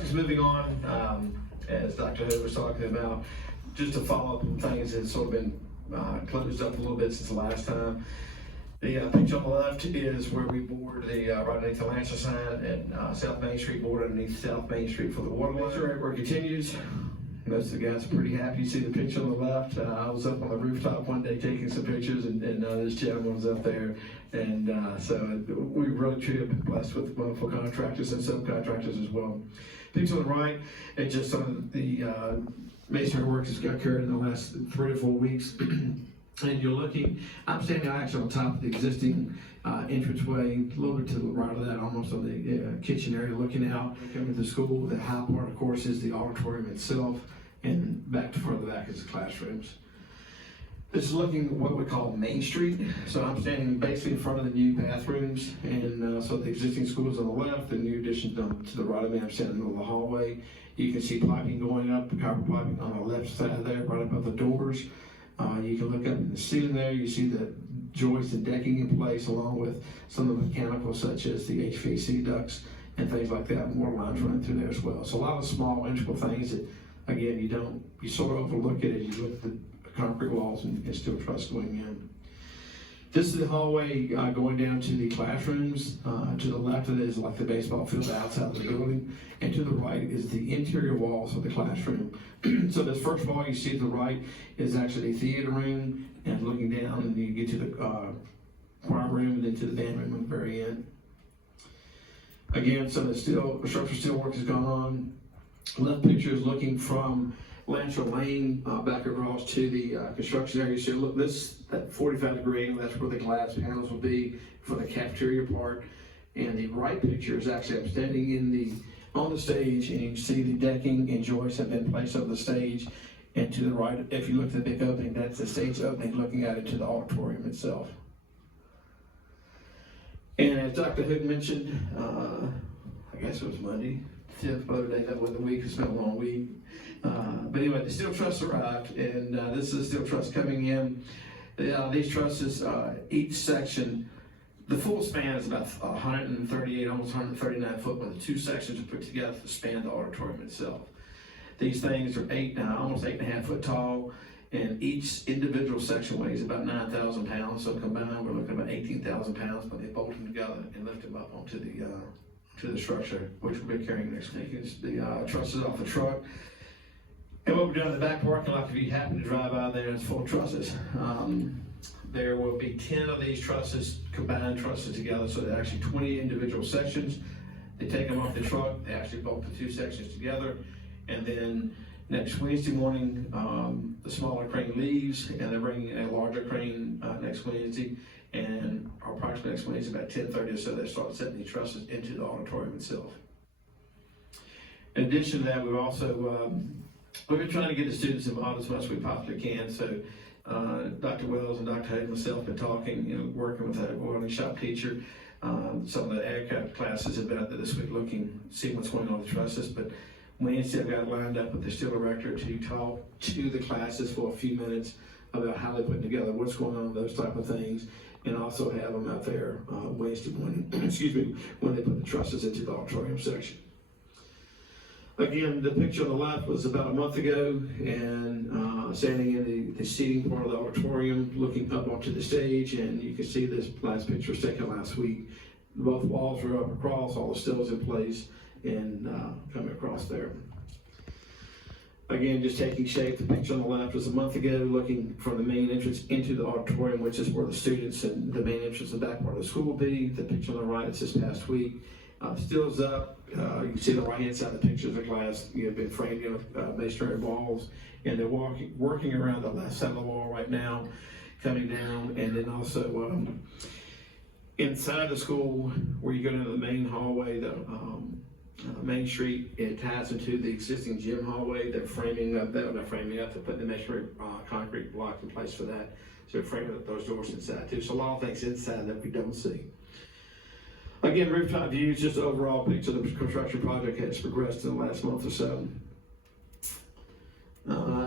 project's moving on, as Dr. Hood was talking about. Just to follow up on things that have sort of been closed up a little bit since the last time. The picture on the left is where we bored the right underneath the Lancer sign at South Main Street, bored underneath South Main Street for the water line. Work continues. Most of the guys are pretty happy. You see the picture on the left. I was up on the rooftop one day taking some pictures, and this gentleman was up there. And so we really truly been blessed with wonderful contractors and subcontractors as well. Picture on the right, and just some of the masonry work that's occurred in the last 3 to 4 weeks. And you're looking, I'm standing actually on top of the existing entranceway, a little bit to the right of that, almost on the kitchen area, looking out, coming to the school. The high part, of course, is the auditorium itself, and back to further back is the classrooms. This is looking at what we call Main Street. So I'm standing basically in front of the new bathrooms, and so the existing school is on the left, the new addition to the right of me. I'm standing in the middle of the hallway. You can see piping going up, copper piping on the left side there, right above the doors. You can look up in the ceiling there, you see the joists and decking in place, along with some of the mechanical, such as the HVAC ducts and things like that, and water lines running through there as well. So a lot of small, integral things that, again, you sort of overlook it as you look at the concrete walls and steel truss going in. This is the hallway going down to the classrooms. To the left of it is like the baseball field outside of the building, and to the right is the interior walls of the classroom. So this first wall you see to the right is actually the theater room, and looking down, and you get to the choir room and then to the band room on the very end. Again, so the structural steel work has gone on. Left picture is looking from Lancer Lane back across to the construction area. So look, that 45-degree angle, that's where the glass panels will be for the cafeteria part. And the right picture is actually, I'm standing on the stage, and you can see the decking and joists have been placed over the stage. And to the right, if you look at the big opening, that's the stage opening looking out into the auditorium itself. And as Dr. Hood mentioned, I guess it was Monday, 10th other day that was the week. It's been a long week. But anyway, the steel truss arrived, and this is the steel truss coming in. These trusses, each section, the full span is about 138, almost 139 foot, when the two sections are put together to span the auditorium itself. These things are almost 8.5 foot tall, and each individual section weighs about 9,000 pounds. So combined, we're looking at about 18,000 pounds when they bolt them together and lift them up onto the structure, which we'll be carrying next week. Is the trusses off the truck. And what we're doing in the back parking lot, if you happen to drive by there, it's full of trusses. There will be 10 of these trusses, combined trusses together, so they're actually 20 individual sections. They take them off the truck, they actually bolt the two sections together, and then next Wednesday morning, the smaller crane leaves, and they're bringing a larger crane next Wednesday, and approximately next Wednesday about 10:30 or so, they start setting these trusses into the auditorium itself. In addition to that, we've been trying to get the students involved as much as we possibly can. So Dr. Wells and Dr. Hayden and myself have been talking, working with a welding shop teacher. Some of the aircraft classes have been out there this week seeing what's going on with the trusses. But Wednesday, I've got lined up with the steel director to talk to the classes for a few minutes about how they put together, what's going on, those type of things, and also have them out there Wednesday morning, when they put the trusses into the auditorium section. Again, the picture on the left was about a month ago, and standing in the seating part of the auditorium, looking up onto the stage, and you can see this last picture was taken last week. Both walls were up across, all the stills in place, and coming across there. Again, just taking shape. The picture on the left was a month ago, looking from the main entrance into the auditorium, which is where the students and the main entrance of the back part of the school will be. The picture on the right is this past week. Stills up. You can see the right hand side of the picture of the glass. Have been framed in masonry walls, and they're working around the left side of the wall right now, coming down, and then also inside the school, where you go into the main hallway, the Main Street, it ties into the existing gym hallway. They're framing up that. They're putting the masonry concrete block in place for that. So they're framing up those doors inside too. So a lot of things inside that we don't see. Again, rooftop views, just an overall picture of the construction project has progressed in the last month or so.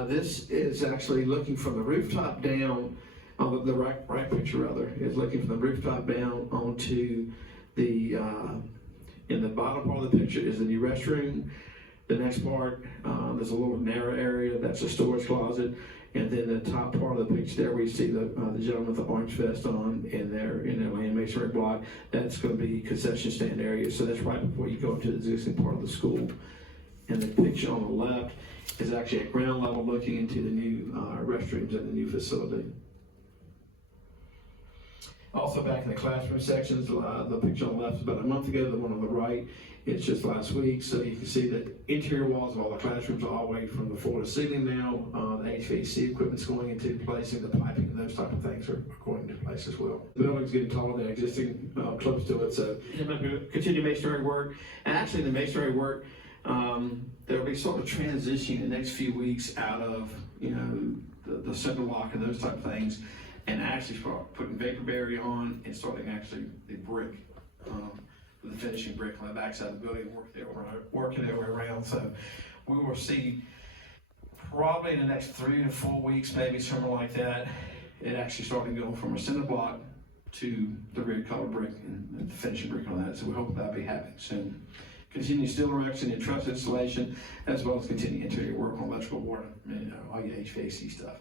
This is actually looking from the rooftop down, the right picture rather, is looking from the rooftop down onto the, in the bottom part of the picture is the new restroom. The next part, there's a little narrow area, that's a storage closet. And then the top part of the picture there, we see the gentleman with the orange vest on in their land masonry block. That's going to be concession stand area. So that's right before you go into the existing part of the school. And the picture on the left is actually at ground level looking into the new restrooms and the new facility. Also back in the classroom sections, the picture on the left is about a month ago, the one on the right, it's just last week. So you can see that interior walls of all the classrooms are all the way from the floor to ceiling now. The HVAC equipment's going into place, and the piping and those type of things are going into place as well. The building's getting taller than existing, close to it, so continue masonry work. And actually the masonry work, there'll be sort of transitioning the next few weeks out of, the center lock and those type of things, and actually start putting vapor barrier on and starting actually the brick, the finishing brick on the backside of the building, working their way around. So we will see probably in the next 3 to 4 weeks, maybe something like that, it actually starting going from a center block to the red color brick and the finishing brick on that. So we hope that'll be happening soon. Continue steel erection and truss installation, as well as continue interior work on electrical, water, all your HVAC stuff.